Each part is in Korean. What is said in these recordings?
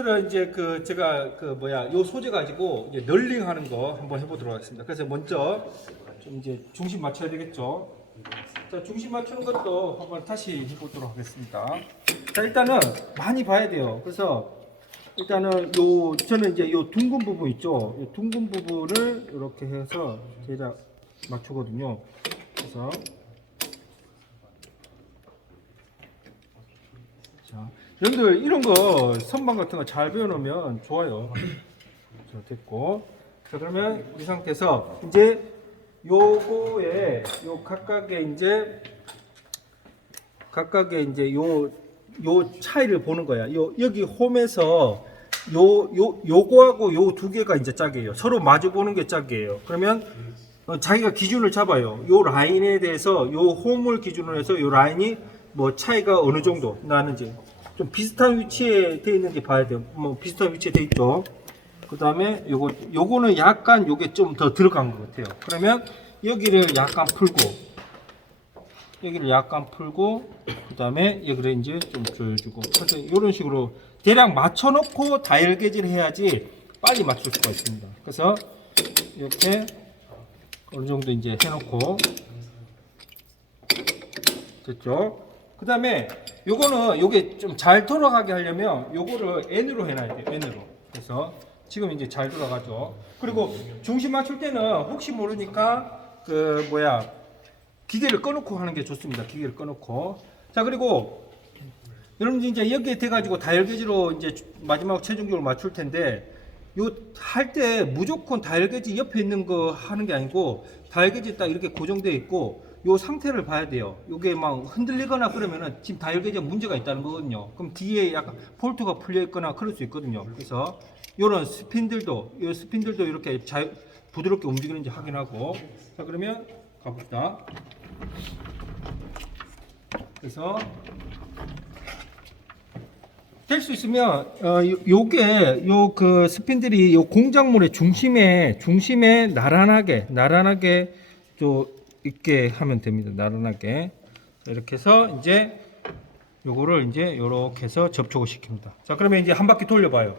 오늘은 이제 제가 요 소재 가지고 이제 널링 하는 거 한번 해보도록 하겠습니다. 그래서 먼저 좀 이제 중심 맞춰야 되겠죠. 자, 중심 맞추는 것도 한번 다시 해보도록 하겠습니다. 자, 일단은 많이 봐야 돼요. 그래서 일단은 저는 이제 요 둥근 부분 있죠. 요 둥근 부분을 이렇게 해서 제작 맞추거든요. 그래서 자, 여러분들 이런 거 선반 같은 거 잘 배워놓으면 좋아요. 자, 됐고. 자, 그러면 이 상태에서 이제 요거에 요 각각의 이제 요 차이를 보는 거야. 여기 홈에서 요거하고 요 두 개가 이제 짝이에요. 서로 마주 보는 게 짝이에요. 그러면 자기가 기준을 잡아요. 요 라인에 대해서 요 홈을 기준으로 해서 요 라인이 뭐 차이가 어느 정도 나는지 좀 비슷한 위치에 돼 있는지 봐야 돼요. 뭐 비슷한 위치에 돼 있죠. 그 다음에 요거는 약간 요게 좀 더 들어간 것 같아요. 그러면 여기를 약간 풀고 그 다음에 여기를 이제 좀 줄여주고 그래서 이런 식으로 대략 맞춰놓고 다혈계질 해야지 빨리 맞출 수가 있습니다. 그래서 이렇게 어느 정도 이제 해놓고 됐죠. 그 다음에 요게 좀 잘 돌아가게 하려면 요거를 N으로 해놔야 돼요. N으로. 그래서 지금 이제 잘 돌아가죠. 그리고 중심 맞출 때는 혹시 모르니까 기계를 꺼놓고 하는 게 좋습니다. 기계를 꺼놓고. 자, 그리고 여러분 이제 여기에 돼가지고 다혈계지로 이제 마지막 최종적으로 맞출 텐데 요 할 때 무조건 다혈계지 옆에 있는 거 하는 게 아니고 다혈계지 딱 이렇게 고정되어 있고 요 상태를 봐야 돼요. 요게 막 흔들리거나 그러면은 지금 다혈계지에 문제가 있다는 거거든요. 그럼 뒤에 약간 볼트가 풀려 있거나 그럴 수 있거든요. 그래서 요런 스핀들도 이렇게 부드럽게 움직이는지 확인하고. 자, 그러면 가봅시다. 그래서 될 수 있으면 요게 그 스핀들이 요 공작물의 중심에 나란하게 좀 있게 하면 됩니다. 나란하게. 이렇게 해서 이제 요거를 이제 요렇게 해서 접촉을 시킵니다. 자, 그러면 이제 한 바퀴 돌려봐요.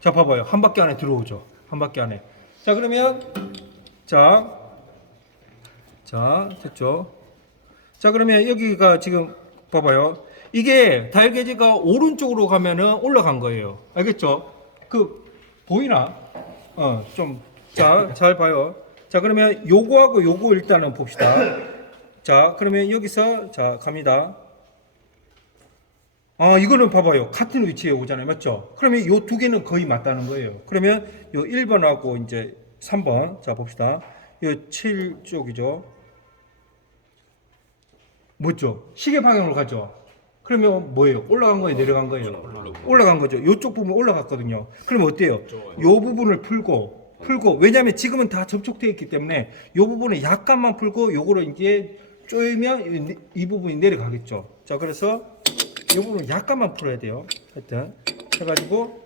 자, 봐봐요. 한 바퀴 안에 들어오죠. 한 바퀴 안에. 자, 그러면 자, 됐죠. 자, 그러면 여기가 지금 봐봐요. 이게 다혈계지가 오른쪽으로 가면은 올라간 거예요. 알겠죠? 보이나? 잘 봐요. 자, 그러면 요거하고 요거 일단은 봅시다. 자, 그러면 여기서 자, 갑니다. 이거는 봐봐요. 같은 위치에 오잖아요. 맞죠? 그러면 요 두 개는 거의 맞다는 거예요. 그러면 요 1번하고 이제 3번. 자, 봅시다. 요 7쪽이죠. 뭐죠? 시계 방향으로 가죠. 그러면 뭐예요? 올라간 거예요? 내려간 거예요? 올라간 거죠. 요쪽 부분 올라갔거든요. 그러면 어때요? 요 부분을 풀고 왜냐면 지금은 다 접촉되어 있기 때문에 요 부분을 약간만 풀고 요거를 이제 쪼이면 이 부분이 내려가겠죠. 자, 그래서 요 부분을 약간만 풀어야 돼요. 하여튼 해가지고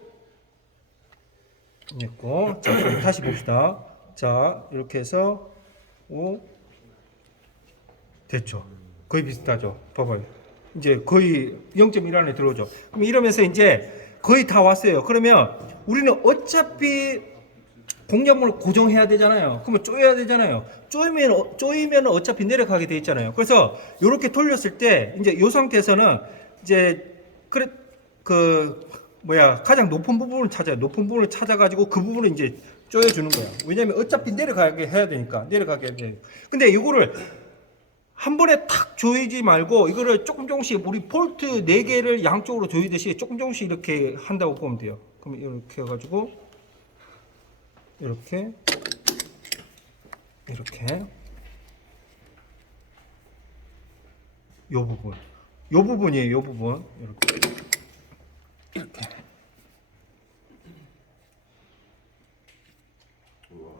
됐고. 자, 그럼 다시 봅시다. 자, 이렇게 해서 됐죠. 거의 비슷하죠. 봐봐요. 이제 거의 0.1 안에 들어오죠. 그럼 이러면서 이제 거의 다 왔어요. 그러면 우리는 어차피 공략물을 고정해야 되잖아요. 그러면 쪼여야 되잖아요. 쪼이면 어차피 내려가게 돼 있잖아요. 그래서 이렇게 돌렸을 때 이제 이 상태에서는 이제 가장 높은 부분을 찾아요. 높은 부분을 찾아가지고 그 부분을 이제 쪼여주는 거야. 왜냐면 어차피 내려가게 해야 되니까. 근데 이거를 한 번에 탁 조이지 말고 이거를 조금씩 우리 볼트 4개를 양쪽으로 조이듯이 조금씩 이렇게 한다고 보면 돼요. 그럼 이렇게 해가지고 이렇게 요 부분이에요. 요 부분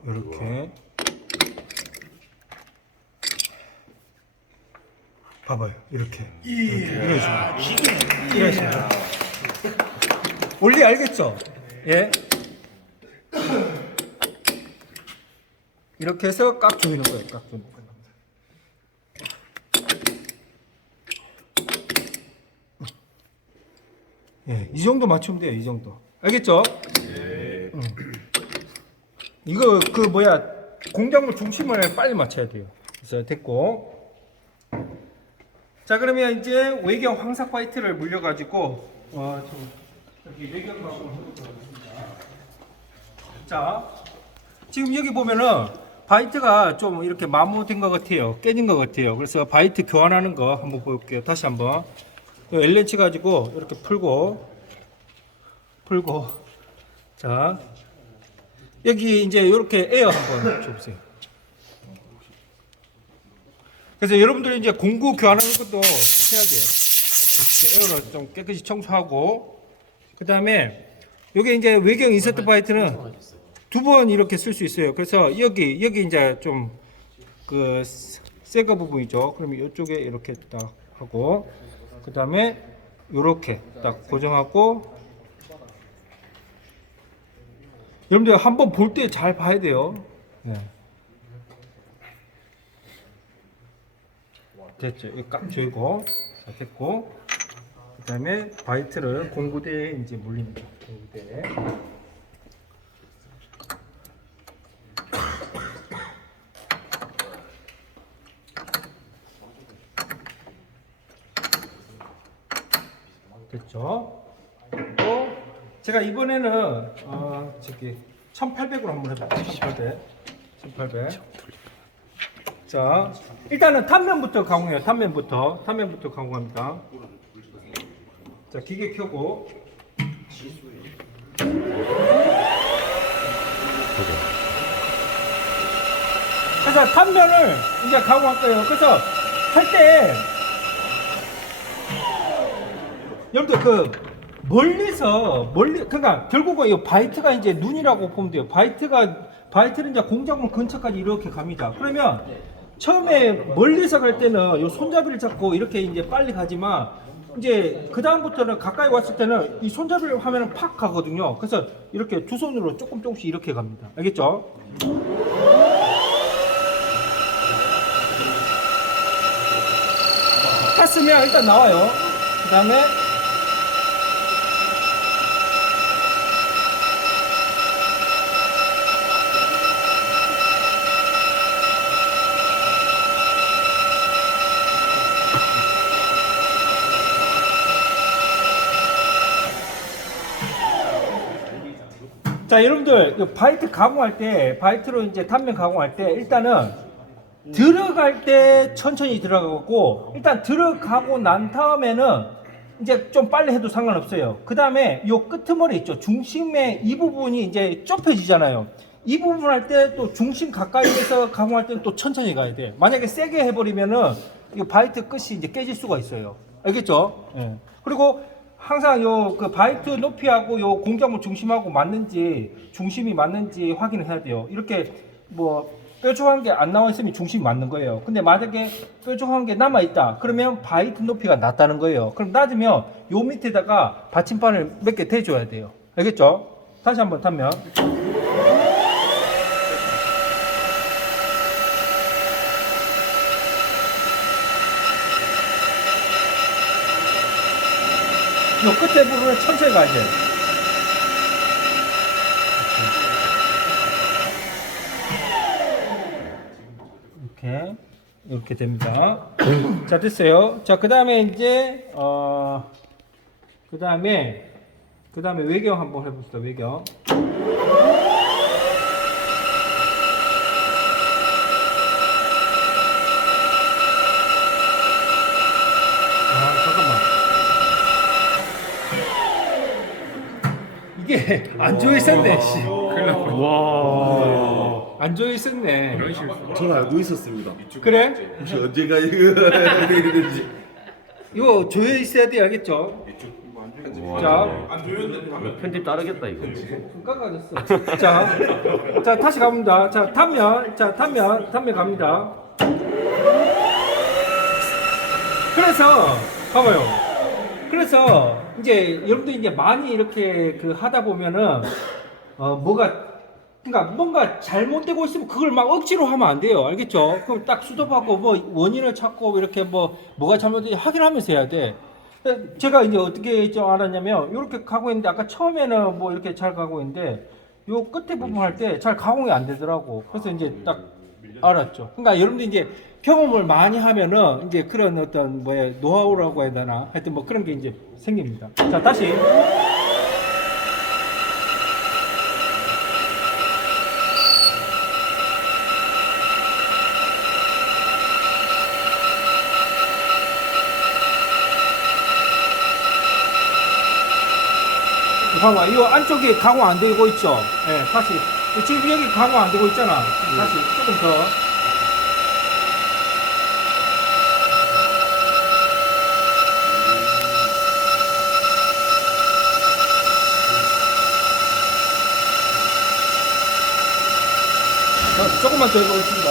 이렇게 봐봐요. 이렇게 이런 식으로 원리 알겠죠? 예. 이렇게 해서 깍 조이는 거예요. 예, 이 정도 맞추면 돼요. 이 정도. 알겠죠? 이거 그 뭐야 공작물 중심을 빨리 맞춰야 돼요. 그래서 됐고. 자 그러면 이제 외경 황색 화이트를 물려가지고 좀 여기 외경 가공을 해보도록 하겠습니다. 자 지금 여기 보면은 바이트가 좀 이렇게 마모된 것 같아요. 깨진 것 같아요. 그래서 바이트 교환하는 거 한번 볼게요. 다시 한번 엘렌치 가지고 이렇게 풀고 자 여기 이제 이렇게 에어 한번 줘보세요. 그래서 여러분들이 이제 공구 교환하는 것도 해야 돼요. 에어를 좀 깨끗이 청소하고 그 다음에 여기 이제 외경 인서트 바이트는 두 번 이렇게 쓸 수 있어요. 그래서 여기 이제 좀 그 새거 부분이죠. 그러면 이쪽에 이렇게 딱 하고 그 다음에 이렇게 딱 고정하고 여러분들 한번 볼 때 잘 봐야 돼요. 네. 됐죠. 이거 깍 조이고 자 됐고 그 다음에 바이트를 공구대에 이제 물립니다. 공구대에. 됐죠. 또 제가 이번에는 저기 1800으로 한번 해볼게요. 1800. 자 일단은 탄면부터 가공해요. 탄면부터 가공합니다. 자 기계 켜고 그래서 탄면을 이제 가공할 거예요. 그래서 할 때 여러분들 그 그러니까 결국은 이 바이트가 이제 눈이라고 보면 돼요. 바이트는 이제 공작물 근처까지 이렇게 갑니다. 그러면 처음에 멀리서 갈 때는 이 손잡이를 잡고 이렇게 이제 빨리 가지만 이제 그 다음부터는 가까이 왔을 때는 이 손잡이를 하면은 팍 가거든요. 그래서 이렇게 두 손으로 조금씩 이렇게 갑니다. 알겠죠? 탔으면 일단 나와요. 그 다음에 자 여러분들 바이트 가공할 때 바이트로 이제 단면 가공할 때 일단은 들어갈 때 천천히 들어가고 일단 들어가고 난 다음에는 이제 좀 빨리 해도 상관없어요. 그 다음에 요 끄트머리 있죠. 중심의 이 부분이 이제 좁혀지잖아요. 이 부분 할 때 또 중심 가까이에서 가공할 때는 또 천천히 가야 돼. 만약에 세게 해버리면은 이 바이트 끝이 이제 깨질 수가 있어요. 알겠죠? 예. 그리고 항상 요 그 바이트 높이하고 요 공작물 중심하고 중심이 맞는지 확인을 해야 돼요. 이렇게 뭐 뾰족한 게 안 나와 있으면 중심이 맞는 거예요. 근데 만약에 뾰족한 게 남아 있다. 그러면 바이트 높이가 낮다는 거예요. 그럼 낮으면 요 밑에다가 받침판을 몇 개 대줘야 돼요. 알겠죠? 다시 한번 타면. 요 끝에 부분을 천천히 가야 돼요. 이렇게 됩니다. 자 됐어요. 자 그 다음에 이제 그 다음에 외경 한번 해봅시다. 외경. 잠깐만. 이게 안 좋아 있었네. 씨. 와. 안 좋아 있었네. 저는 알고 있었습니다. 그래? 혹시 언제가 이거 어떻게 되는지. 이거 조여 있어야 돼. 알겠죠? 자, 편집 따르겠다 이거. 좀 깎아졌어. 자 다시 갑니다. 자 단면 갑니다. 그래서 봐봐요. 그래서 이제 여러분들 이제 많이 이렇게 그 하다 보면은 그러니까 뭔가 잘못되고 있으면 그걸 막 억지로 하면 안 돼요. 알겠죠? 그럼 딱 수도하고 뭐 원인을 찾고 이렇게 뭐가 잘못된지 확인하면서 해야 돼. 제가 이제 어떻게 좀 알았냐면 이렇게 가공했는데 아까 처음에는 뭐 이렇게 잘 가공했는데 요 끝에 부분 할 때 잘 가공이 안 되더라고. 그래서 이제 딱 알았죠. 그러니까 여러분들 이제 경험을 많이 하면은 이제 그런 어떤 뭐야 노하우라고 해야 되나 하여튼 뭐 그런 게 이제 생깁니다. 자 다시. 봐봐, 이 안쪽에 가공 안 되고 있죠? 예, 다시. 지금 여기 가공 안 되고 있잖아. 다시 조금 더. 자, 조금만 더 해보겠습니다.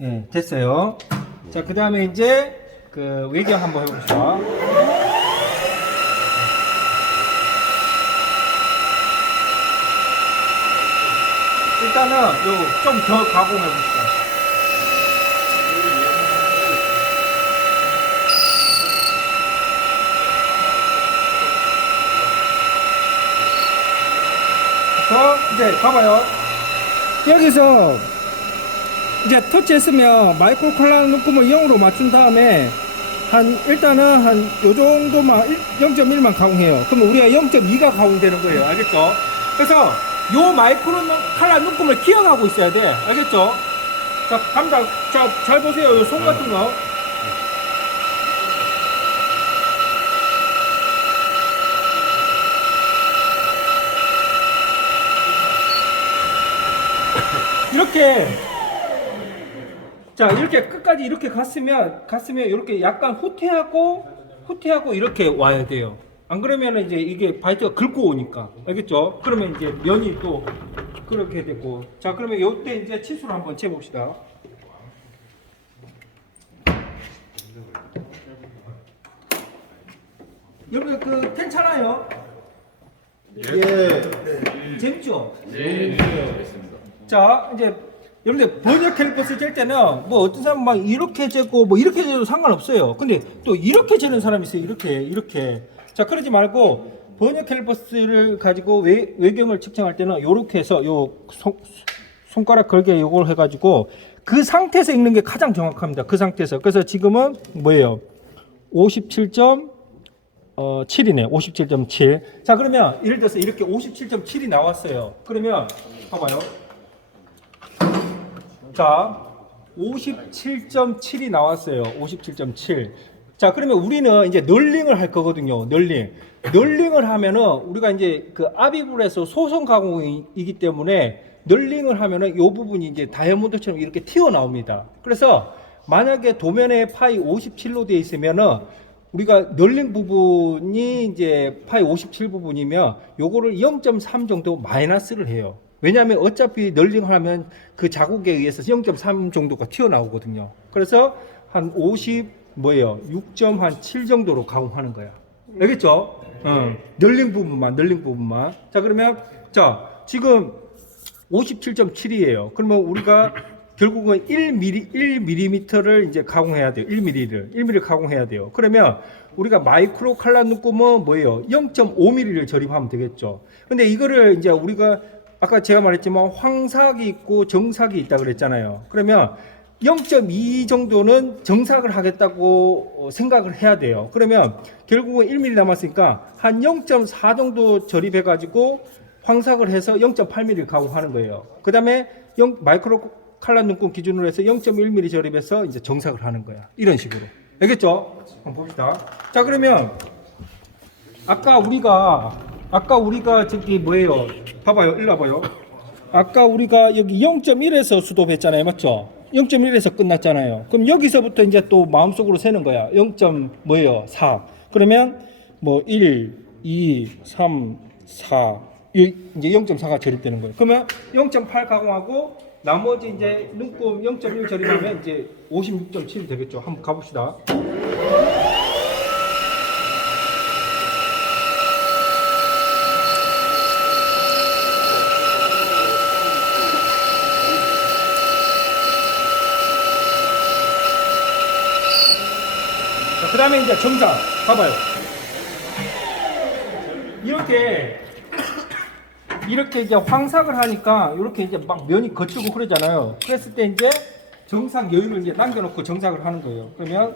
네, 됐어요. 자, 그 다음에 이제 그 외경 한번 해봅시다. 일단은 요 좀 더 가공해봅시다. 이제 봐봐요. 여기서 이제 터치했으면 마이크로 컬러 묶음을 0으로 맞춘 다음에 일단은 한 요 정도만 0.1만 가공해요. 그러면 우리가 0.2가 가공되는 거예요. 알겠죠? 그래서 요 마이크로 컬러 묶음을 기억하고 있어야 돼. 알겠죠? 자, 감자, 잘 보세요. 요 손 같은 거. 이렇게 자 이렇게 끝까지 이렇게 갔으면 이렇게 약간 후퇴하고 이렇게 와야 돼요. 안 그러면 이제 이게 바이트가 긁고 오니까 알겠죠? 그러면 이제 면이 또 그렇게 되고 자 그러면 요때 이제 치수를 한번 재봅시다. 여러분 그 괜찮아요? 예. 재밌죠? 네. 자 이제 여러분들 번역 캘리퍼스 잴 때는 뭐 어떤 사람은 막 이렇게 재고 뭐 이렇게 재도 상관없어요. 근데 또 이렇게 재는 사람이 있어요. 이렇게 자 그러지 말고 번역 캘리퍼스를 가지고 외경을 측정할 때는 요렇게 해서 요 손가락 걸게 요걸 해가지고 그 상태에서 읽는 게 가장 정확합니다. 그 상태에서. 그래서 지금은 뭐예요? 57.7이네. 57.7. 자 그러면 예를 들어서 이렇게 57.7이 나왔어요. 그러면 봐봐요. 자 57.7이 나왔어요. 57.7. 자 그러면 우리는 이제 널링을 할 거거든요. 널링을 하면은 우리가 이제 그 아비블에서 소성 가공이기 때문에 널링을 하면은 요 부분이 이제 다이아몬드처럼 이렇게 튀어나옵니다. 그래서 만약에 도면에 파이 57로 되어 있으면은 우리가 널링 부분이 이제 파이 57 부분이면 요거를 0.3 정도 마이너스를 해요. 왜냐하면 어차피 널링을 하면 그 자국에 의해서 0.3 정도가 튀어나오거든요. 그래서 한 6.7 정도로 가공하는 거야. 알겠죠? 널링 부분만. 자, 그러면, 자, 지금 57.7이에요. 그러면 우리가 결국은 1mm를 이제 가공해야 돼요. 1mm를 가공해야 돼요. 그러면 우리가 마이크로 칼라 묶음은 뭐예요? 0.5mm를 절입하면 되겠죠. 근데 이거를 이제 우리가 아까 제가 말했지만 황삭이 있고 정삭이 있다 그랬잖아요. 그러면 0.2 정도는 정삭을 하겠다고 생각을 해야 돼요. 그러면 결국은 1mm 남았으니까 한 0.4 정도 절입해 가지고 황삭을 해서 0.8mm를 가공하는 거예요. 그 다음에 마이크로 칼라 눈금 기준으로 해서 0.1mm 절입해서 이제 정삭을 하는 거야. 이런 식으로. 알겠죠? 한번 봅시다. 자, 그러면 아까 우리가 저기 뭐예요? 봐봐요. 일로 와봐요. 아까 우리가 여기 0.1에서 수도했잖아요. 맞죠? 0.1에서 끝났잖아요. 그럼 여기서부터 이제 또 마음속으로 세는 거야. 4. 그러면 뭐 1, 2, 3, 4. 이제 0.4가 절입되는 거예요. 그러면 0.8 가공하고 나머지 이제 눈금 0.1 절입하면 이제 56.7 되겠죠. 한번 가봅시다. 그 다음에 이제 정상. 봐봐요. 이렇게 이제 황삭을 하니까 이렇게 이제 막 면이 거칠고 그러잖아요. 그랬을 때 이제 정상 여유를 이제 남겨놓고 정삭을 하는 거예요. 그러면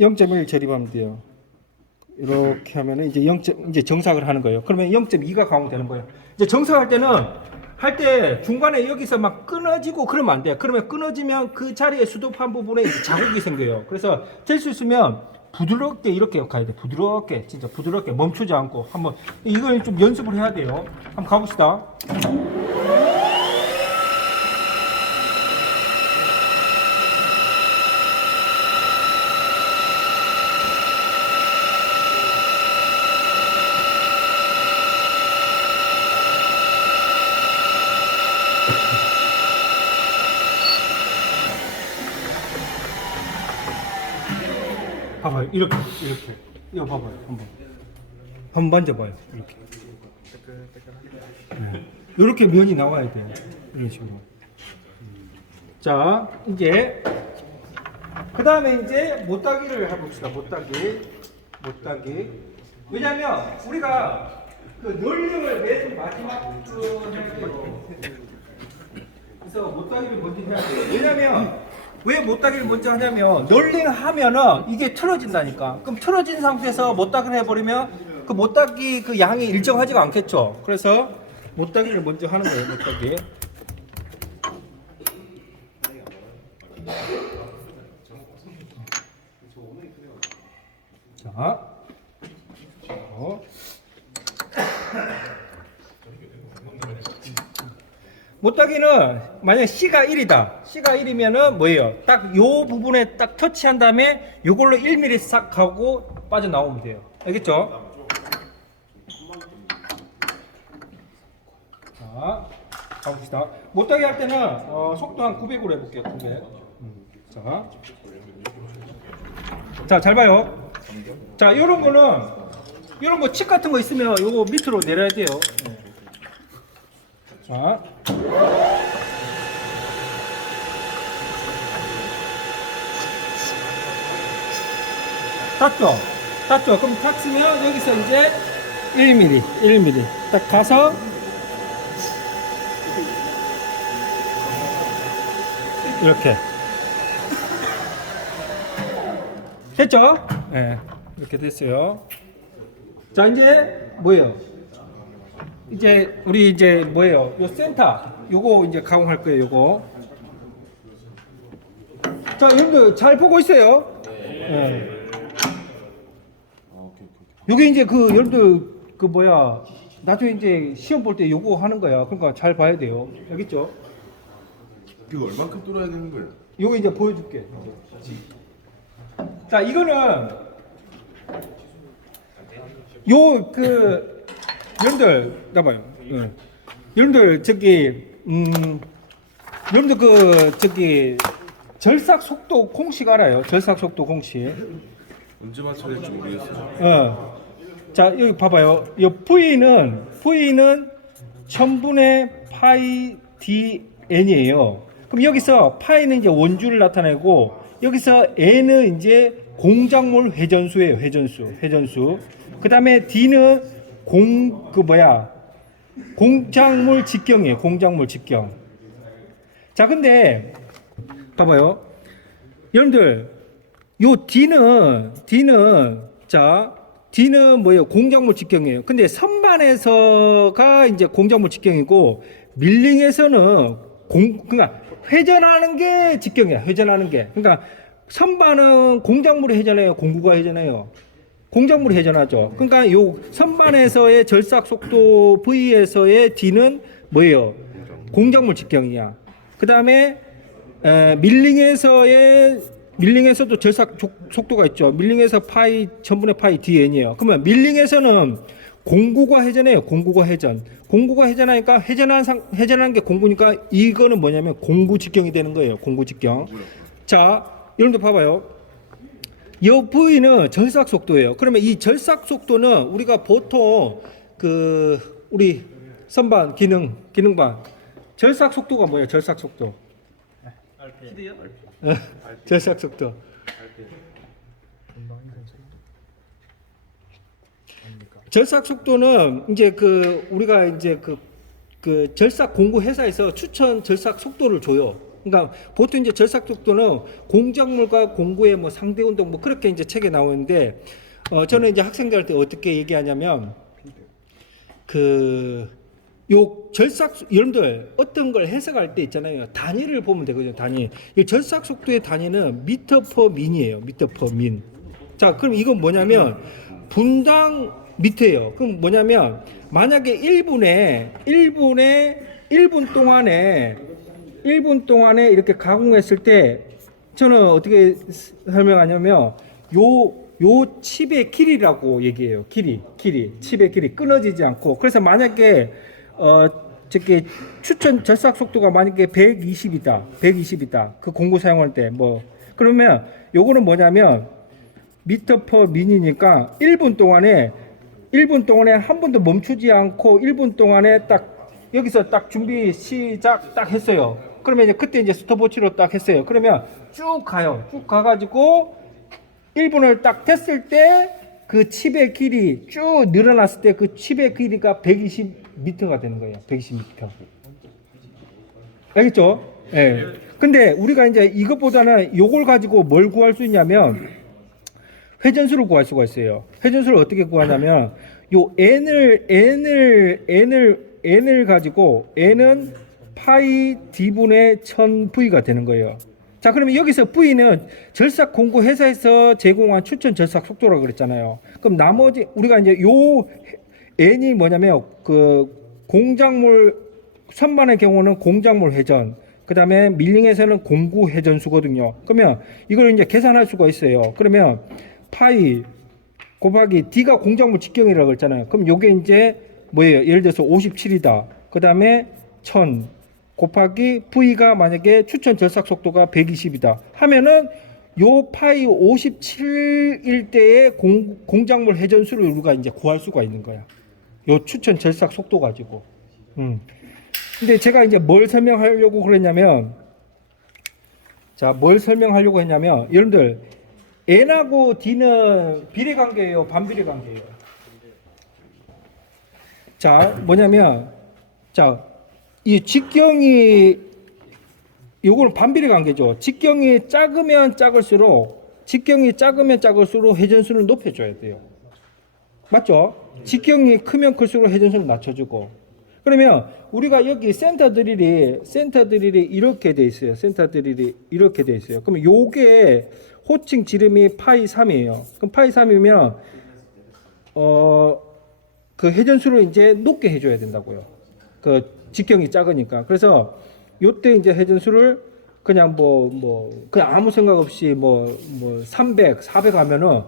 0.1 재립하면 돼요. 이렇게 하면은 이제 이제 정삭을 하는 거예요. 그러면 0.2가 가공되는 거예요. 이제 정삭할 때는 할 때 중간에 여기서 막 끊어지고 그러면 안 돼요. 그러면 끊어지면 그 자리에 수도판 부분에 이제 자국이 생겨요. 그래서 될 수 있으면 부드럽게 이렇게 가야 돼. 부드럽게, 진짜 부드럽게 멈추지 않고 한번 이걸 좀 연습을 해야 돼요. 한번 가봅시다. 봐봐요. 이렇게. 이거 봐봐요. 한번 만져봐요. 이렇게. 네. 이렇게 면이 나와야 돼요. 이런 식으로. 자, 이제 그 다음에 이제 못따기를 해봅시다. 못따기. 왜냐면 우리가 그 널링을 맨 마지막 해야 돼요. 그래서 못따기를 먼저 해야 돼요. 왜냐면 왜 못따기를 먼저 하냐면 널링 하면은 이게 틀어진다니까. 그럼 틀어진 상태에서 못따기를 해버리면 그 못따기 그 양이 일정하지가 않겠죠. 그래서 못따기를 먼저 하는 거예요. 못따기. 자, 못따기는 만약 C가 1이다. C가 1이면은 뭐예요? 딱 요 부분에 딱 터치한 다음에 요걸로 1mm 싹 하고 빠져나오면 돼요. 알겠죠? 자, 가봅시다. 못따기 할 때는 속도 한 900으로 해볼게요. 900. 자, 잘 봐요. 자, 요런 거 칩 같은 거 있으면 요거 밑으로 내려야 돼요. 자. 땄죠? 그럼 탔으면 여기서 이제 1mm 딱 가서 이렇게 됐죠? 네, 이렇게 됐어요. 자, 이제 뭐예요? 이제 우리 이제 뭐예요? 요 센터 요거 이제 가공할 거예요. 요거. 자, 여러분들 잘 보고 있어요. 네. 요게 이제 그 여러분들 그 뭐야 나중에 이제 시험 볼 때 요거 하는 거야. 그러니까 잘 봐야 돼요. 알겠죠? 이거 얼만큼 뚫어야 되는 거야? 요거 이제 보여줄게. 자, 이거는 요 그 여러분들 나봐요. 여러분들 여러분들 그 절삭 속도 공식 알아요? 절삭 속도 공식. 언제 맞춰야 될지 모르겠어요. 자, 여기 봐봐요. 이 V는 1000분의 파이 dn이에요. 그럼 여기서 파이는 이제 원주를 나타내고 여기서 n은 이제 공작물 회전수예요. 회전수. 그 다음에 d는 공작물 직경이에요. 공작물 직경. 자, 근데 봐봐요. 여러분들 요 D는 뭐예요? 공작물 직경이에요. 근데 선반에서가 이제 공작물 직경이고 밀링에서는 그러니까 회전하는 게 직경이야. 회전하는 게. 그러니까 선반은 공작물이 회전해요. 공구가 회전해요. 공작물이 회전하죠. 그러니까 요 선반에서의 절삭 속도 V에서의 D는 뭐예요? 공작물 직경이야. 그다음에 밀링에서도 절삭 속도가 있죠. 밀링에서 파이 1000분의 파이 dn이에요. 그러면 밀링에서는 공구가 회전해요. 공구가 회전하니까 회전하는 게 공구니까 이거는 뭐냐면 공구 직경이 되는 거예요. 공구 직경. 자, 여러분들 봐봐요. 이 V는 절삭 속도예요. 그러면 이 절삭 속도는 우리가 보통 우리 선반 기능반 절삭 속도가 뭐예요? 절삭 속도. 절삭 속도. 절삭 속도는 이제 그 우리가 이제 그 절삭 공구 회사에서 추천 절삭 속도를 줘요. 그러니까 보통 이제 절삭 속도는 공작물과 공구의 뭐 상대 운동 뭐 그렇게 이제 책에 나오는데 저는 이제 학생들한테 어떻게 얘기하냐면 요 절삭 여러분들 어떤 걸 해석할 때 있잖아요. 단위를 보면 되거든요. 단위. 이 절삭 속도의 단위는 미터 퍼 민이에요. 미터 퍼 민. 자, 그럼 이건 뭐냐면 분당 미터예요. 그럼 뭐냐면 만약에 1분 동안에 이렇게 가공했을 때 저는 어떻게 설명하냐면 요 칩의 길이라고 얘기해요. 길이 칩의 길이 끊어지지 않고. 그래서 만약에 저기 추천 절삭 속도가 만약에 120이다. 그 공구 사용할 때 뭐 그러면 요거는 뭐냐면 미터 퍼 민이니까 1분 동안에 한 번도 멈추지 않고 1분 동안에 딱 여기서 딱 준비 시작 딱 했어요. 그러면 이제 그때 이제 스톱워치로 딱 했어요. 그러면 쭉 가요. 쭉 가가지고 1분을 딱 됐을 때 그 칩의 길이 쭉 늘어났을 때 그 칩의 길이가 120m가 되는 거예요. 120m. 알겠죠? 예. 네. 근데 우리가 이제 이것보다는 요걸 가지고 뭘 구할 수 있냐면 회전수를 구할 수가 있어요. 회전수를 어떻게 구하냐면 요 n을 가지고 n은 파이 d분의 1000v가 되는 거예요. 자, 그러면 여기서 V는 절삭 공구 회사에서 제공한 추천 절삭 속도라고 그랬잖아요. 그럼 나머지 우리가 이제 요 N이 뭐냐면 그 공작물 선반의 경우는 공작물 회전, 그다음에 밀링에서는 공구 회전수거든요. 그러면 이걸 이제 계산할 수가 있어요. 그러면 파이 곱하기 D가 공작물 직경이라고 했잖아요. 그럼 요게 이제 뭐예요? 예를 들어서 57이다. 그다음에 1000 곱하기 V가 만약에 추천 절삭 속도가 120이다 하면은 요 파이 57일 때의 공작물 회전수를 우리가 이제 구할 수가 있는 거야. 요 추천 절삭 속도 가지고. 근데 제가 이제 뭘 설명하려고 그랬냐면, 자, 뭘 설명하려고 했냐면, 여러분들 N하고 D는 비례 관계예요, 반비례 관계예요. 자, 뭐냐면, 자, 이 직경이 요거는 반비례 관계죠. 직경이 작으면 작을수록 회전수를 높여줘야 돼요. 맞죠? 직경이 크면 클수록 회전수를 낮춰주고. 그러면 우리가 여기 센터 드릴이 이렇게 돼 있어요. 그럼 요게 호칭 지름이 파이 3이에요. 그럼 파이 3이면 그 회전수를 이제 높게 해줘야 된다고요. 그 직경이 작으니까. 그래서 요때 이제 회전수를 그냥 그냥 아무 생각 없이 300, 400 하면은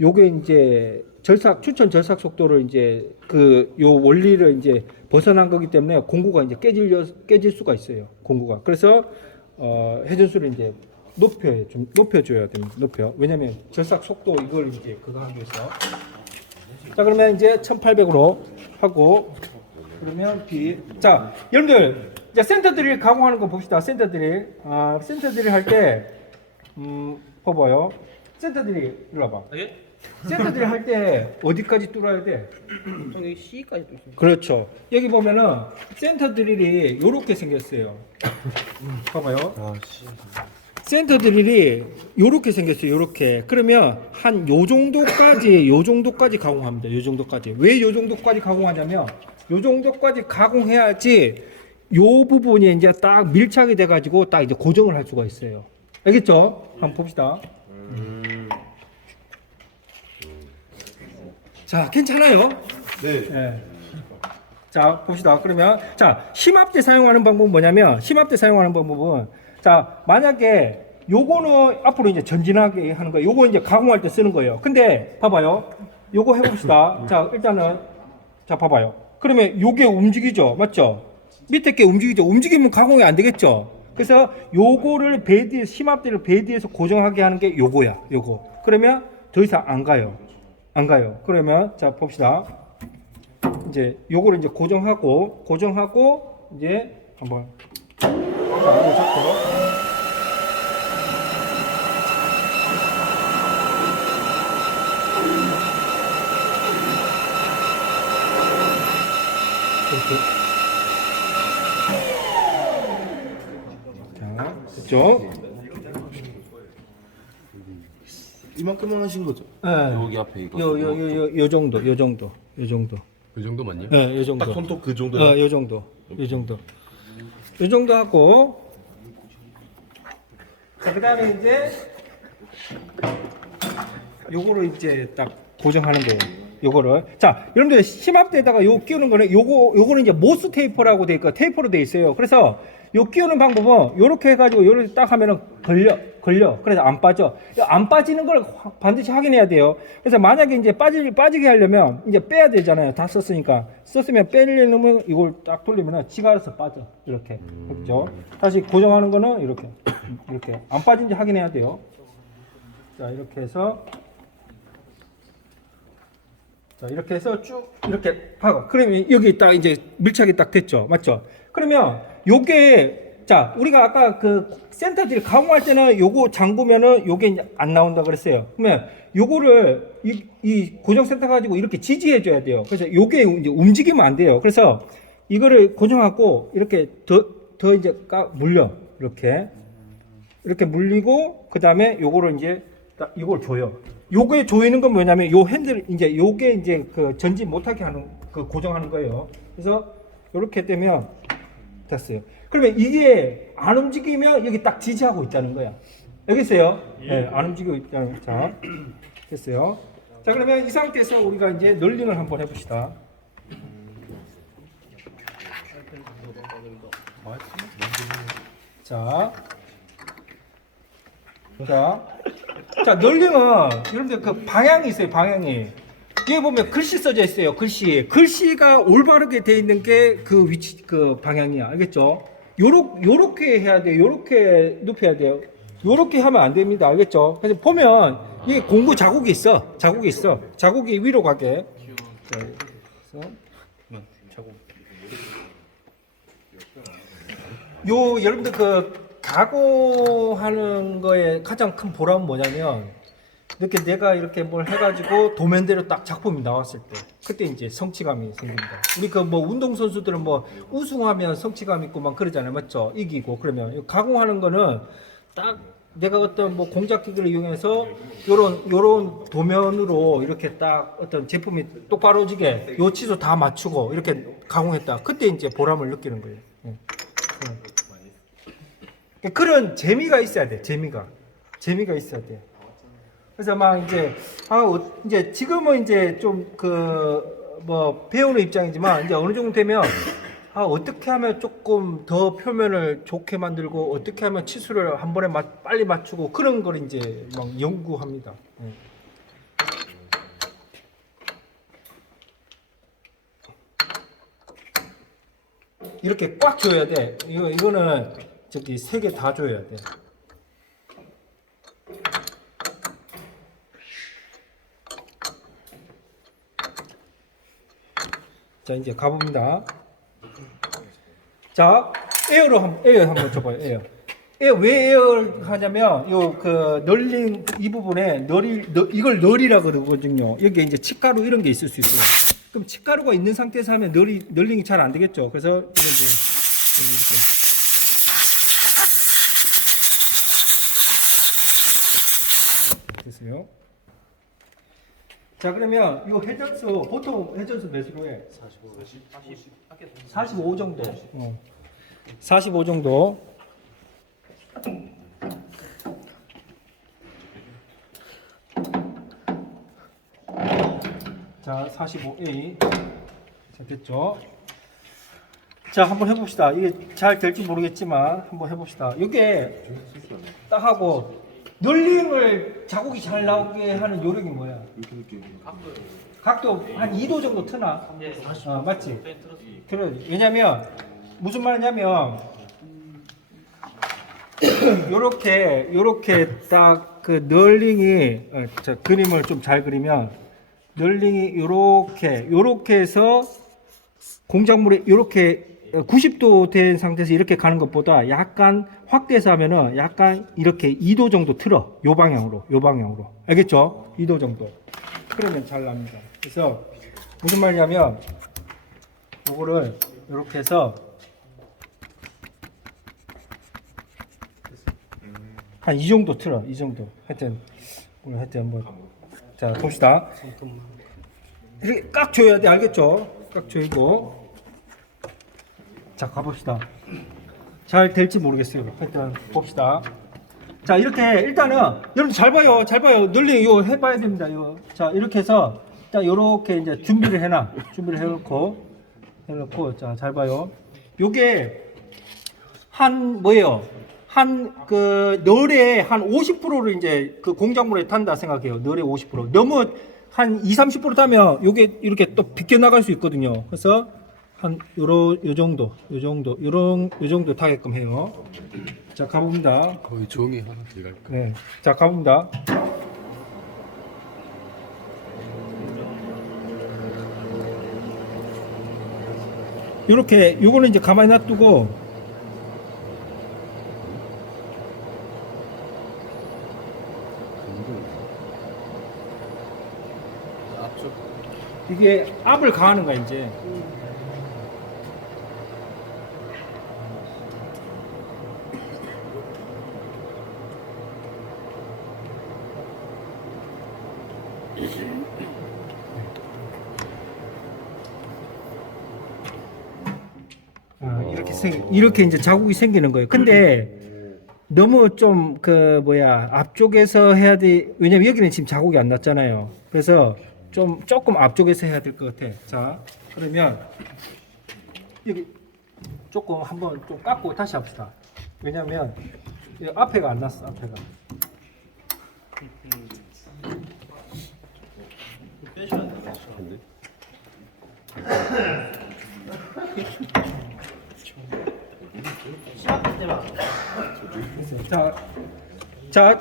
요게 이제 추천 절삭 속도를 이제 요 원리를 이제 벗어난 거기 때문에 공구가 이제 깨질 수가 있어요. 공구가. 그래서 회전수를 이제 높여줘야 됩니다. 왜냐면 절삭 속도 이걸 이제 그거 하기 위해서. 자, 그러면 이제 1800으로 하고, 그러면 B. 자, 여러분들 이제 센터 드릴 가공하는 거 봅시다. 센터 드릴 할 때 봐봐요. 센터 드릴 이리 와봐. 예? 센터 드릴 할 때 어디까지 뚫어야 돼? 여기 C까지 뚫습니다. 그렇죠. 여기 보면은 센터 드릴이 요렇게 생겼어요. 봐봐요. 센터 드릴이 요렇게 생겼어요. 요렇게. 그러면 한 요 정도까지 가공합니다. 요 정도까지. 왜 요 정도까지 가공하냐면 요 정도까지 가공해야지 요 부분이 이제 딱 밀착이 돼 가지고 딱 이제 고정을 할 수가 있어요. 알겠죠? 한번 봅시다. 자, 괜찮아요? 네. 네. 자, 봅시다. 그러면 자, 심압대 사용하는 방법은 뭐냐면 자, 만약에 요거는 앞으로 이제 전진하게 하는 거예요. 요거 이제 가공할 때 쓰는 거예요. 근데 봐봐요. 요거 해봅시다. 자, 일단은 자, 봐봐요. 그러면 요게 움직이죠, 맞죠? 밑에 게 움직이죠. 움직이면 가공이 안 되겠죠. 그래서 요거를 심압대를 베드에서 고정하게 하는 게 요거야. 요거. 그러면 더 이상 안 가요. 그러면 자, 봅시다. 이제 요거를 이제 고정하고 이제 한번 자, 이거 잡고. 자, 됐죠? 이만큼만 하신 거죠? 네. 여기 앞에 이거. 요 정도. 이 정도 맞냐? 네, 요 정도. 딱 손톱 그 정도. 요 정도. 요 정도 하고. 자, 그 다음에 이제 요거를 이제 딱 고정하는 거예요. 요거를. 자, 여러분들 심압대에다가 요 끼우는 거는 요거는 이제 모스 테이퍼라고 돼 있고 테이퍼로 돼 있어요. 그래서 요 끼우는 방법은 요렇게 해가지고 요렇게 딱 하면은 걸려. 그래서 안 빠져. 안 빠지는 걸 반드시 확인해야 돼요. 그래서 만약에 이제 빠지게 하려면 이제 빼야 되잖아요. 다 썼으니까. 썼으면 빼려면 이걸 딱 돌리면은 지가 알아서 빠져. 이렇게. 그렇죠? 다시 고정하는 거는 이렇게. 안 빠진지 확인해야 돼요. 자, 이렇게 해서 쭉 이렇게 하고 그러면 여기 딱 이제 밀착이 딱 됐죠. 맞죠? 그러면 요게 자, 우리가 아까 그 센터들 가공할 때는 요거 잠그면은 요게 이제 안 나온다 그랬어요. 그러면 요거를 이 고정 센터 가지고 이렇게 지지해 줘야 돼요. 그래서 요게 이제 움직이면 안 돼요. 그래서 이거를 고정하고 이렇게 더 이제 물려. 이렇게 물리고 그다음에 요거를 이제 딱 이걸 조여. 요게 조이는 건 뭐냐면 요 핸들 이제 요게 이제 그 전진 못하게 하는 그 고정하는 거예요. 그래서 요렇게 되면 됐어요. 그러면 이게 안 움직이면 여기 딱 지지하고 있다는 거야. 여기 있어요? 네, 안 움직이고 있다는 거. 자, 됐어요. 자, 그러면 이 상태에서 우리가 이제 널링을 한번 해봅시다. 자, 널링은 여러분들 그 방향이 있어요. 방향이. 여기 보면 글씨 써져 있어요. 글씨가 올바르게 돼 있는 게 그 위치 그 방향이야. 알겠죠? 요렇게 해야 돼요. 요렇게 눕혀야 돼요. 요렇게 하면 안 됩니다. 알겠죠? 그래서 보면 이게 공구 자국이 있어. 자국이 위로 가게. 자, 그래서 여러분들 그 가공하는 거에 가장 큰 보람은 뭐냐면 이렇게 내가 이렇게 뭘 해가지고 도면대로 딱 작품이 나왔을 때 그때 이제 성취감이 생깁니다. 우리 그 뭐 운동선수들은 뭐 우승하면 성취감 있고 막 그러잖아요. 맞죠? 이기고 그러면 가공하는 거는 딱 내가 어떤 뭐 공작기기를 이용해서 요런 도면으로 이렇게 딱 어떤 제품이 똑바로지게 요 치수 다 맞추고 이렇게 가공했다. 그때 이제 보람을 느끼는 거예요. 그런 재미가 있어야 돼. 재미가 있어야 돼. 그래서 막 이제 지금은 이제 좀 뭐 배우는 입장이지만 이제 어느 정도 되면 어떻게 하면 조금 더 표면을 좋게 만들고 어떻게 하면 치수를 한 번에 빨리 맞추고 그런 걸 이제 막 연구합니다. 이렇게 꽉 조여야 돼. 이거는 저기 3개 다 조여야 돼. 자, 이제 가봅니다. 자, 에어 한번 줘봐요. 에어 왜 에어를 하냐면 그 널링 이 부분에 이걸 널이라 그러거든요. 여기 이제 칡가루 이런 게 있을 수 있어요. 그럼 칡가루가 있는 상태에서 하면 널링이 잘 안 되겠죠. 그래서 이제 이렇게 됐어요. 자, 그러면 이 회전수 보통 회전수 몇으로 해? 45 정도. 45 정도. 자, 45A. 자, 됐죠? 자, 한번 해봅시다. 이게 잘 될지 모르겠지만 한번 해봅시다. 이게 딱 하고 널링을 자국이 잘 나오게 하는 요령이 뭐야? 각도 한 2도 정도 트나? 맞지? 틀어야지. 왜냐면 무슨 말이냐면 요렇게 딱 그 널링이 자, 그림을 좀 잘 그리면 널링이 요렇게 해서 공작물이 요렇게 90도 된 상태에서 이렇게 가는 것보다 약간 확대해서 하면은 약간 이렇게 2도 정도 틀어. 요 방향으로. 알겠죠? 2도 정도. 그러면 잘 납니다. 그래서 무슨 말이냐면 요거를 이렇게 해서 한 이 정도 틀어. 이 정도. 하여튼 오늘 하여튼 뭐 자 봅시다. 이렇게 꽉 조여야 돼. 알겠죠? 꽉 조이고 자 가봅시다. 잘 될지 모르겠어요. 하여튼 봅시다. 자 이렇게 일단은 여러분 잘 봐요. 잘 봐요. 널리 이거 해봐야 됩니다. 이거 자 이렇게 해서 자 이렇게 이제 준비를 해놓고 자 잘 봐요. 요게 한 뭐예요? 한 그 널의 한 50%를 이제 그 공작물에 탄다 생각해요. 널의 50%. 너무 한 20-30% 타면 요게 이렇게 또 비껴 나갈 수 있거든요. 그래서 한 요 정도 타게끔 해요. 자 가봅니다. 거의 종이 하나 들어갈 거. 네. 자 가봅니다. 요렇게 요거는 이제 가만히 놔두고 앞쪽. 이게 압을 가하는 거야 이제. 이렇게 이제 자국이 생기는 거예요. 근데 너무 좀 그 뭐야 앞쪽에서 해야 돼. 왜냐면 여기는 지금 자국이 안 났잖아요. 그래서 조금 앞쪽에서 해야 될 것 같아. 자 그러면 여기 조금 한번 좀 깎고 다시 합시다. 왜냐면 이 앞에가 안 났어. 앞에가. 자,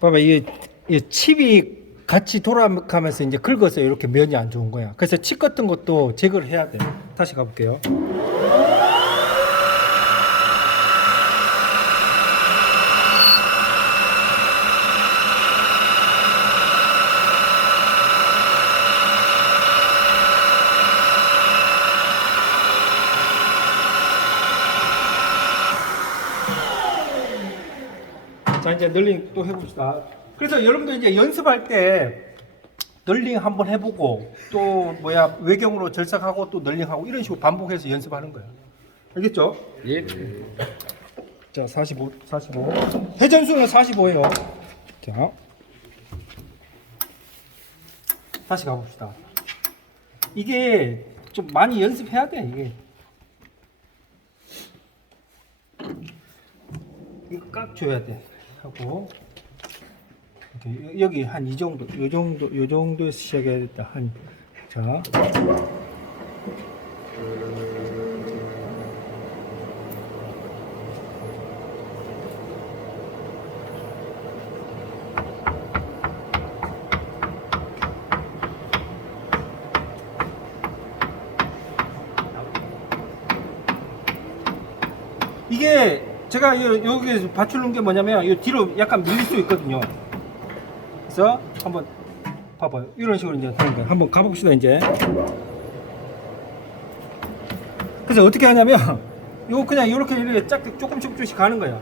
봐봐 이 칩이 같이 돌아가면서 이제 긁어서 이렇게 면이 안 좋은 거야. 그래서 칩 같은 것도 제거를 해야 돼. 다시 가볼게요. 자 이제 널링 또 해봅시다. 그래서 여러분들 이제 연습할 때 널링 한번 해보고 또 뭐야 외경으로 절삭하고 또 널링하고 이런 식으로 반복해서 연습하는 거야. 알겠죠? 예. 자 45 회전수는 45예요. 자 다시 가봅시다. 이게 좀 많이 연습해야 돼. 이게 이거 깍 줘야 돼. 하고 이렇게 여기 한 이 정도, 요 정도에서 시작해야겠다. 자. 이게 제가 여기에서 받쳐놓은 게 뭐냐면 이 뒤로 약간 밀릴 수 있거든요. 그래서 한번 봐봐요. 이런 식으로 이제 하는 거예요. 한번 가봅시다 이제. 그래서 어떻게 하냐면 이거 그냥 이렇게 짝 조금씩 가는 거야.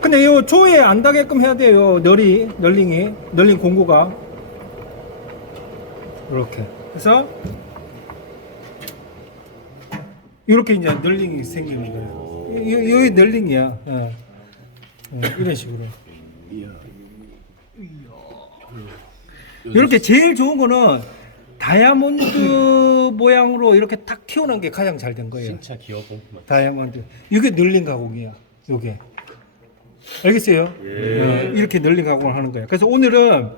근데 이 조에 안 닿게끔 해야 돼요. 널링 공구가 이렇게. 그래서 이렇게 이제 널링이 생기는 거예요. 여기 널링이야. 예. 예, 이런 식으로. 이렇게 제일 좋은 거는 다이아몬드 모양으로 이렇게 탁 튀어나온 게 가장 잘 된 거예요. 진짜 귀여워. 다이아몬드. 이게 늘린 가공이야. 요게. 알겠어요? 이렇게 늘린 가공을 하는 거예요. 그래서 오늘은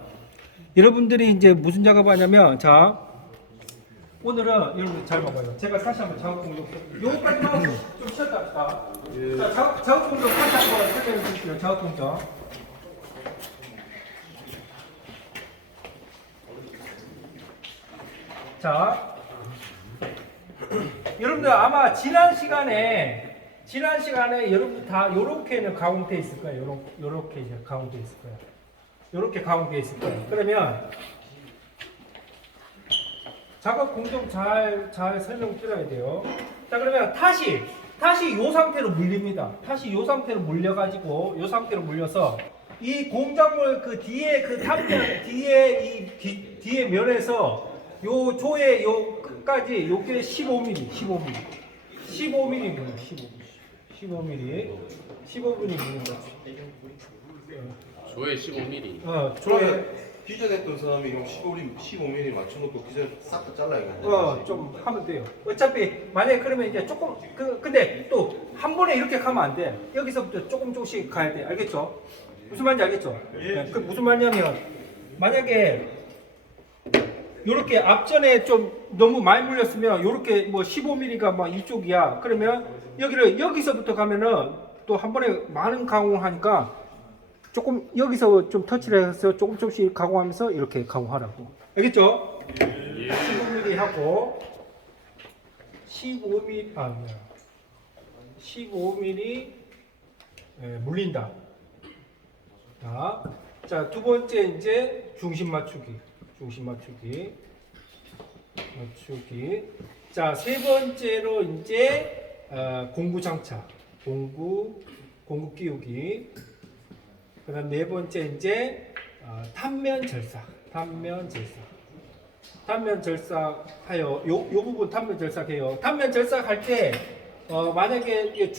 여러분들이 이제 무슨 작업하냐면, 자, 오늘은 여러분 잘 봐봐요. 제가 다시 한번 작업 공정, 요거까지만 좀 쉬었다 합시다. 자, 작업 공정 다시 한번 설명해 주실게요. 작업 공정. 자, 여러분들 아마 지난 시간에 여러분들 다 요렇게는 가공돼 있을 거예요. 요렇게 이제 가공돼 있을 거예요. 요렇게 가공돼 있을 거예요. 그러면 작업 공정 잘 설명 드려야 돼요. 자, 그러면 다시 요 상태로 물립니다. 다시 요 상태로 물려가지고 요 상태로 물려서 이 공작물 그 뒤에 그 탑면 뒤에 이 뒤에 면에서 요 조의 요 끝까지 요게 15mm 물려요. 15mm 물린 거. 조에 15mm. 조에 기존했던 사람이 이거 15mm 맞춰놓고 기존 싹 다 잘라야겠네. 좀 하면 돼요. 어차피 만약에 그러면 이제 조금 근데 또 한 번에 이렇게 가면 안 돼. 여기서부터 조금씩 가야 돼. 알겠죠? 무슨 말인지 알겠죠? 네, 그 무슨 말이냐면 만약에 요렇게 앞전에 좀 너무 많이 물렸으면 요렇게 뭐 15mm가 막 이쪽이야. 그러면 여기서부터 가면은 또 한 번에 많은 가공을 하니까 조금 여기서 좀 터치를 해서 조금씩 가공하면서 이렇게 가공하라고. 알겠죠? 15mm 하고 15mm 물린다. 자, 두 번째 이제 중심 맞추기. 자, 세 번째로 이제 공구 장착, 공구 끼우기. 그다음 네 번째 이제 탄면 절삭하여 요 부분 탄면 절삭해요. 탄면 절삭할 때 만약에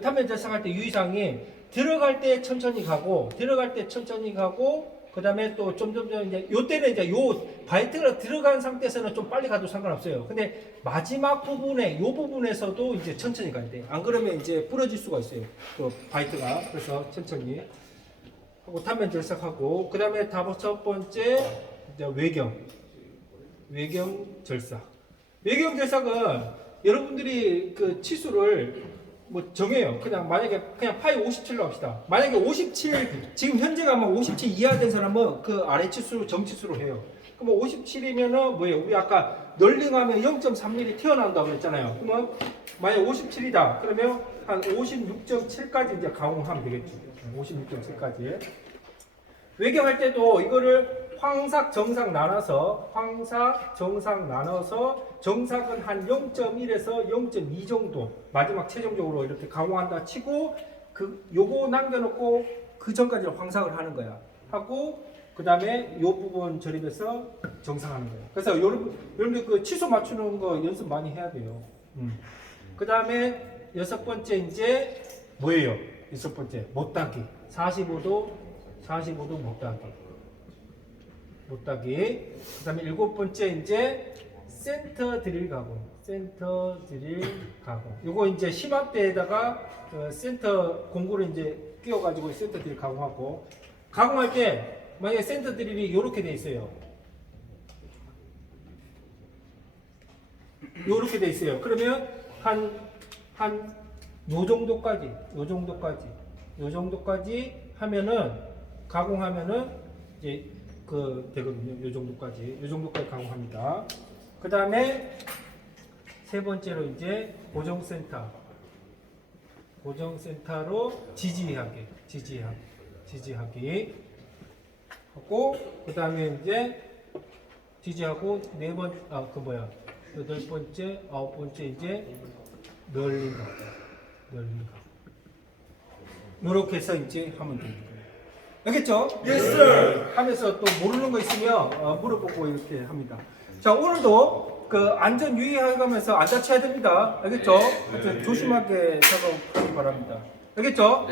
탄면 절삭할 때 유의사항이 들어갈 때 천천히 가고 그다음에 또 점점점 이제 요때는 이제 요 바이트가 들어간 상태에서는 좀 빨리 가도 상관없어요. 근데 마지막 부분에 요 부분에서도 이제 천천히 가야 돼요. 안 그러면 이제 부러질 수가 있어요. 또 바이트가. 그래서 천천히 하고 탄면 절삭하고 그다음에 다섯 번째 이제 외경 절삭. 외경 절삭은 여러분들이 그 치수를 뭐 정해요. 그냥 만약에 그냥 파이 57로 합시다. 만약에 57 지금 현재가 막 57 이하 된 사람은 그 아래 치수로 정치수로 해요. 그럼 57이면은 뭐예요? 우리 아까 널링하면 0.3mm 튀어나온다고 그랬잖아요. 그러면 만약 57이다. 그러면 한 56.7까지 이제 가공하면 되겠죠. 56.7까지. 외경할 때도 이거를 황삭 정삭 나눠서 정삭은 한 0.1에서 0.2 정도 마지막 최종적으로 이렇게 가공한다 치고 요거 남겨놓고 그 전까지 황삭을 하는 거야. 하고 그 다음에 요 부분 저립해서 정삭하는 거야. 그래서 여러분들 그 취소 맞추는 거 연습 많이 해야 돼요. 그 다음에 여섯 번째 이제 뭐예요? 여섯 번째 못따기 45도 못따기. 그 다음에 일곱 번째 이제 센터 드릴 가공. 요거 이제 심압대에다가 센터 공구를 이제 끼워가지고 센터 드릴 가공하고, 가공할 때 만약에 센터 드릴이 요렇게 돼 있어요. 요렇게 돼 있어요. 그러면 요 정도까지 하면은 가공하면은 이제 되거든요. 요 정도까지 가공합니다. 그 다음에 세 번째로 이제 고정센터로 지지하기 하고, 그 다음에 이제 지지하고 여덟 번째, 아홉 번째 이제 널링 가공. 이렇게 해서 이제 하면 됩니다. 알겠죠? Yes, sir. 하면서 또 모르는 거 있으면 물어보고 이렇게 합니다. 자, 오늘도 그 안전 유의해가면서 안 다쳐야 됩니다. 알겠죠? 하여튼 조심하게 작업하기 바랍니다. 알겠죠?